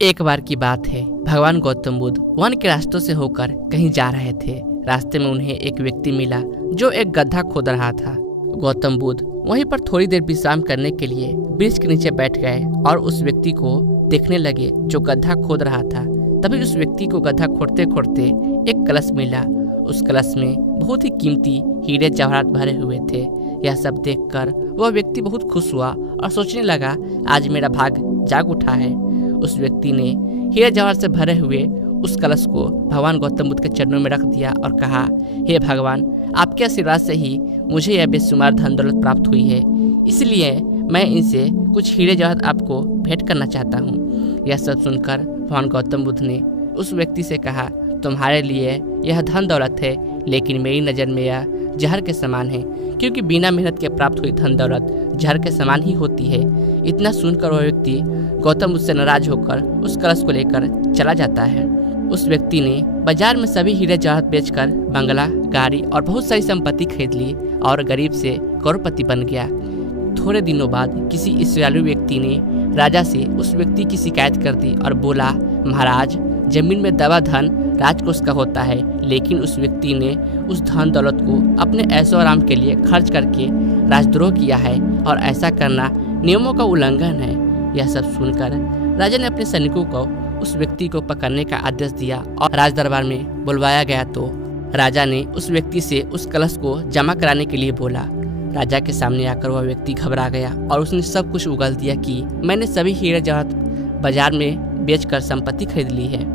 एक बार की बात है, भगवान गौतम बुद्ध वन के रास्तों से होकर कहीं जा रहे थे। रास्ते में उन्हें एक व्यक्ति मिला जो एक गड्ढा खोद रहा था। गौतम बुद्ध वहीं पर थोड़ी देर विश्राम करने के लिए वृक्ष के नीचे बैठ गए और उस व्यक्ति को देखने लगे जो गड्ढा खोद रहा था। तभी उस व्यक्ति को गड्ढा खोदते खोदते एक कलश मिला। उस कलश में बहुत ही कीमती हीरे जवाहरात भरे हुए थे। यह सब देखकर वह व्यक्ति बहुत खुश हुआ और सोचने लगा, आज मेरा भाग जाग उठा है। उस व्यक्ति ने हीरे जवाहरात से भरे हुए उस कलश को भगवान गौतम बुद्ध के चरणों में रख दिया और कहा, हे भगवान, आपके आशीर्वाद से ही मुझे यह बेशुमार धन दौलत प्राप्त हुई है, इसलिए मैं इनसे कुछ हीरे जवाहरात आपको भेंट करना चाहता हूँ। यह सब सुनकर भगवान गौतम बुद्ध ने उस व्यक्ति से कहा, तुम्हारे लिए यह धन दौलत है, लेकिन मेरी नज़र में यह जहर के समान है, क्योंकि बिना मेहनत के प्राप्त हुई धन दौलत जहर के समान ही होती है। इतना सुनकर वह व्यक्ति गौतम बुद्ध से नाराज होकर उस कलश को लेकर चला जाता है। उस व्यक्ति ने बाजार में सभी हीरे जवाहरात बेचकर बंगला, गाड़ी और बहुत सारी संपत्ति खरीद ली और गरीब से करोड़पति बन गया। थोड़े दिनों बाद किसी ईर्ष्यालु व्यक्ति ने राजा से उस व्यक्ति की शिकायत कर दी और बोला, महाराज, जमीन में दबा धन राजकोष का होता है, लेकिन उस व्यक्ति ने उस धन दौलत को अपने ऐशो आराम के लिए खर्च करके राजद्रोह किया है और ऐसा करना नियमों का उल्लंघन है। यह सब सुनकर राजा ने अपने सैनिकों को उस व्यक्ति को पकड़ने का आदेश दिया और राज दरबार में बुलवाया गया तो राजा ने उस व्यक्ति से उस कलश को जमा कराने के लिए बोला। राजा के सामने आकर वह व्यक्ति घबरा गया और उसने सब कुछ उगल दिया कि मैंने सभी हीरे जवाहरात बाजार में बेचकर संपत्ति खरीद ली है।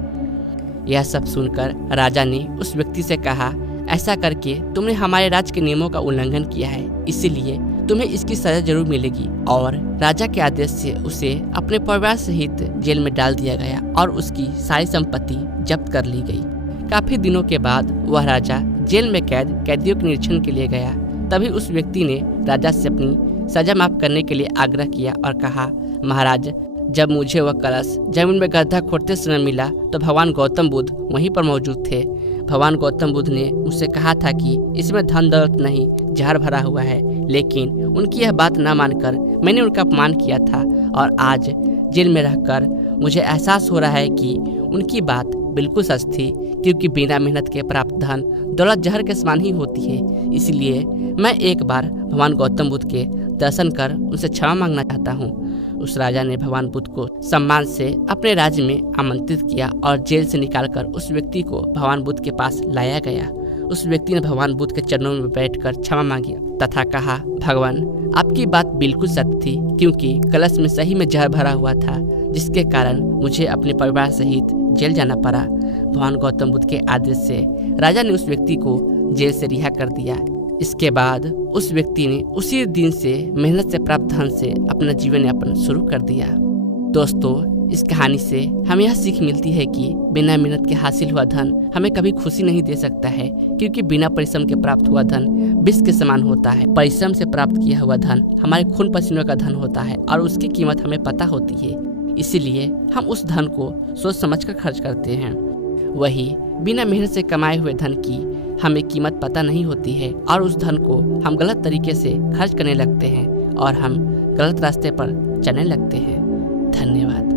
यह सब सुनकर राजा ने उस व्यक्ति से कहा, ऐसा करके तुमने हमारे राज्य के नियमों का उल्लंघन किया है, इसीलिए तुम्हें इसकी सजा जरूर मिलेगी। और राजा के आदेश से उसे अपने परिवार सहित जेल में डाल दिया गया और उसकी सारी संपत्ति जब्त कर ली गई। काफी दिनों के बाद वह राजा जेल में कैदियों के निरीक्षण के लिए गया। तभी उस व्यक्ति ने राजा से अपनी सजा माफ करने के लिए आग्रह किया और कहा, महाराज, जब मुझे वह कलश जमीन में गड्ढा खोदते समय मिला तो भगवान गौतम बुद्ध वहीं पर मौजूद थे। भगवान गौतम बुद्ध ने मुझसे कहा था कि इसमें धन दौलत नहीं, जहर भरा हुआ है, लेकिन उनकी यह बात न मानकर मैंने उनका अपमान किया था और आज जेल में रहकर मुझे एहसास हो रहा है कि उनकी बात बिल्कुल सच थी, क्योंकि बिना मेहनत के प्राप्त धन दौलत जहर के समान ही होती है। इसलिए मैं एक बार भगवान गौतम बुद्ध के दर्शन कर उनसे क्षमा मांगना चाहता हूँ। उस राजा ने भगवान बुद्ध को सम्मान से अपने राज्य में आमंत्रित किया और जेल से निकालकर उस व्यक्ति को भगवान बुद्ध के पास लाया गया। उस व्यक्ति ने भगवान बुद्ध के चरणों में बैठकर क्षमा मांगी तथा कहा, भगवान, आपकी बात बिल्कुल सत्य थी, क्योंकि कलश में सही में जहर भरा हुआ था, जिसके कारण मुझे अपने परिवार सहित जेल जाना पड़ा। भगवान गौतम बुद्ध के आदेश से राजा ने उस व्यक्ति को जेल से रिहा कर दिया। इसके बाद उस व्यक्ति ने उसी दिन से मेहनत से प्राप्त धन से अपना जीवन यापन शुरू कर दिया। दोस्तों, इस कहानी से हमें यह सीख मिलती है कि बिना मेहनत के हासिल हुआ धन हमें कभी खुशी नहीं दे सकता है, क्योंकि बिना परिश्रम के प्राप्त हुआ धन विष के समान होता है। परिश्रम से प्राप्त किया हुआ धन हमारे खून पसीनों का धन होता है और उसकी कीमत हमें पता होती है, इसीलिए हम उस धन को सोच समझ कर खर्च करते हैं। वही बिना मेहनत से कमाए हुए धन की हमें कीमत पता नहीं होती है और उस धन को हम गलत तरीके से खर्च करने लगते हैं और हम गलत रास्ते पर चलने लगते हैं। धन्यवाद।